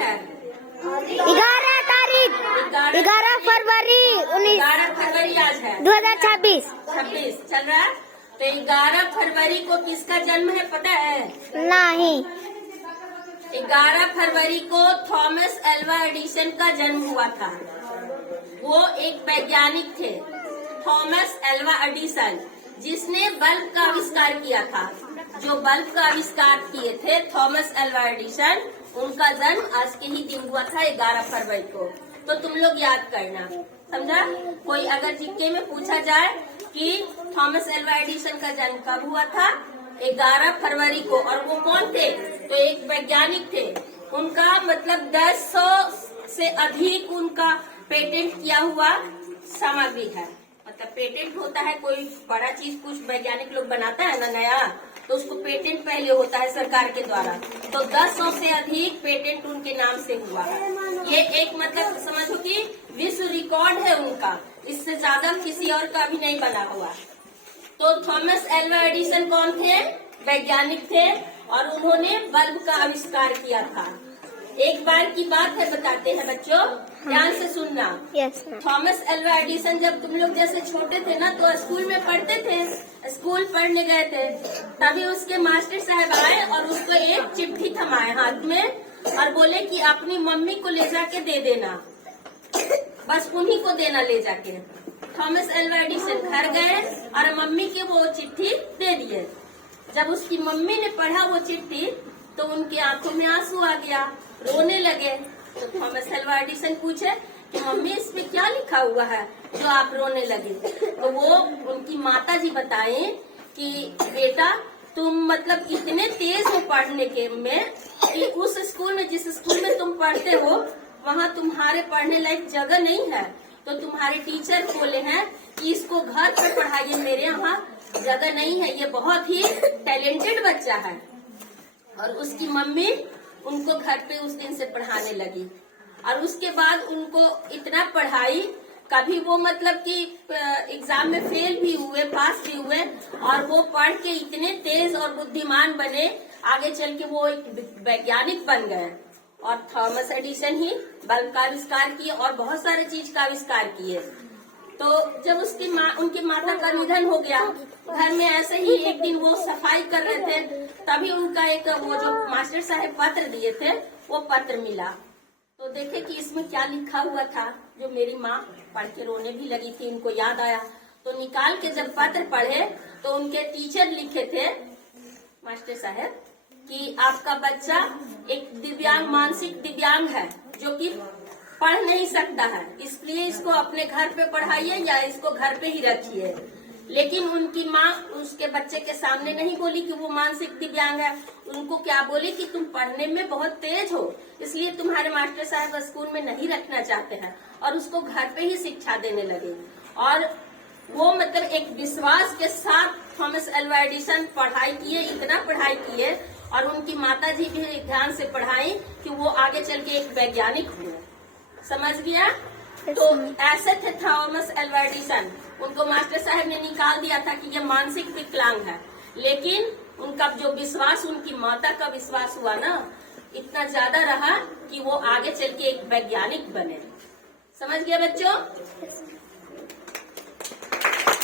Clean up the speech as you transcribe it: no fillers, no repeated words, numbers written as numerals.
है? 11 तारीख 11 फरवरी 11 फरवरी आज है 2026 26 चल रहा है। तो 11 फरवरी को किसका जन्म है पता है? नहीं। 11 फरवरी को थॉमस एल्वा एडिसन का जन्म हुआ था। वो एक वैज्ञानिक थे, थॉमस एल्वा एडिसन, जिसने बल्ब का आविष्कार किया था। जो बल्ब का आविष्कार किए थे थॉमस एल्वा एडिसन, उनका जन्म आज के ही दिन हुआ था 11 फरवरी को। तो तुम लोग याद करना, समझा? कोई अगर जीके में पूछा जाए कि थॉमस एल्वा एडिसन का जन्म कब हुआ था? 11 फरवरी को। और वो कौन थे? तो एक वैज्ञानिक थे। उनका मतलब 10 से अधिक उनका पेटेंट किया हुआ सामग्री है। मतलब पेटेंट होता है, कोई बड़ा चीज कुछ वैज्ञानिक लोग बनाता है ना नया, तो उसको पेटेंट पहले होता है सरकार के द्वारा। तो 10 से अधिक पेटेंट उनके नाम से हुआ है। ये एक मतलब समझो कि विश्व रिकॉर्ड है उनका, इससे ज्यादा किसी और का भी नहीं बना हुआ। तो थॉमस एल्वा एडिसन कौन थे? वैज्ञानिक थे और उन्होंने बल्ब का आविष्कार किया था। एक बार की बात है, बताते हैं बच्चों, ध्यान से सुनना। यस। थॉमस एल्वा एडिसन जब तुम लोग जैसे छोटे थे ना, तो स्कूल में पढ़ते थे, स्कूल पढ़ने गए थे, तभी उसके मास्टर साहब आए और उसको एक चिट्ठी थमाए हाथ में और बोले कि अपनी मम्मी को ले जाके दे देना, बस उन्हीं को देना ले जाके। थॉमस एल्वा एडिसन घर गए और मम्मी के वो चिट्ठी दे दिए। जब उसकी मम्मी ने पढ़ा वो चिट्ठी तो उनकी आंखों में आंसू आ गया, रोने लगे। तो थॉमस एल्वा एडिसन पूछे कि मम्मी इसमें क्या लिखा हुआ है जो आप रोने लगे? तो वो उनकी माता जी बताए कि बेटा तुम मतलब इतने तेज हो पढ़ने के में कि उस स्कूल में, जिस स्कूल में तुम पढ़ते हो, वहाँ तुम्हारे पढ़ने लायक जगह नहीं है। तो तुम्हारे टीचर बोले हैं कि इसको घर पर पढ़ाइए, मेरे यहाँ जगह नहीं है, ये बहुत ही टैलेंटेड बच्चा है। और उसकी मम्मी उनको घर पे उस दिन से पढ़ाने लगी। और उसके बाद उनको इतना पढ़ाई, कभी वो मतलब कि एग्जाम में फेल भी हुए, पास भी हुए, और वो पढ़ के इतने तेज और बुद्धिमान बने, आगे चल के वो एक वैज्ञानिक बन गए। और थॉमस एडिसन ही बल्ब का आविष्कार किए और बहुत सारे चीज का आविष्कार किए। तो जब उसकी उनकी माता का निधन हो गया, घर में ऐसे ही एक दिन वो सफाई कर रहे थे, तभी उनका एक वो जो मास्टर साहब पत्र दिए थे वो पत्र मिला। तो देखे कि इसमें क्या लिखा हुआ था, जो मेरी माँ पढ़ के रोने भी लगी थी, उनको याद आया। तो निकाल के जब पत्र पढ़े तो उनके टीचर लिखे थे, मास्टर साहब, कि आपका बच्चा एक दिव्यांग, मानसिक दिव्यांग है, जो कि पढ़ नहीं सकता है, इसलिए इसको अपने घर पे पढ़ाइए या इसको घर पे ही रखिए। लेकिन उनकी माँ उसके बच्चे के सामने नहीं बोली कि वो मानसिक दिव्यांग है। उनको क्या बोली कि तुम पढ़ने में बहुत तेज हो, इसलिए तुम्हारे मास्टर साहब स्कूल में नहीं रखना चाहते हैं, और उसको घर पे ही शिक्षा देने लगे। और वो मतलब एक विश्वास के साथ थॉमस एल्वा एडिसन पढ़ाई किए, इतना पढ़ाई किए, और उनकी माता जी भी ध्यान से पढ़ाई कि वो आगे चल के एक वैज्ञानिक हुए। समझ गया? तो ऐसे थे थॉमस एल्वा एडिसन। उनको मास्टर साहब ने निकाल दिया था कि ये मानसिक विकलांग है, लेकिन उनका जो विश्वास, उनकी माता का विश्वास हुआ ना, इतना ज्यादा रहा कि वो आगे चल के एक वैज्ञानिक बने। समझ गया बच्चों?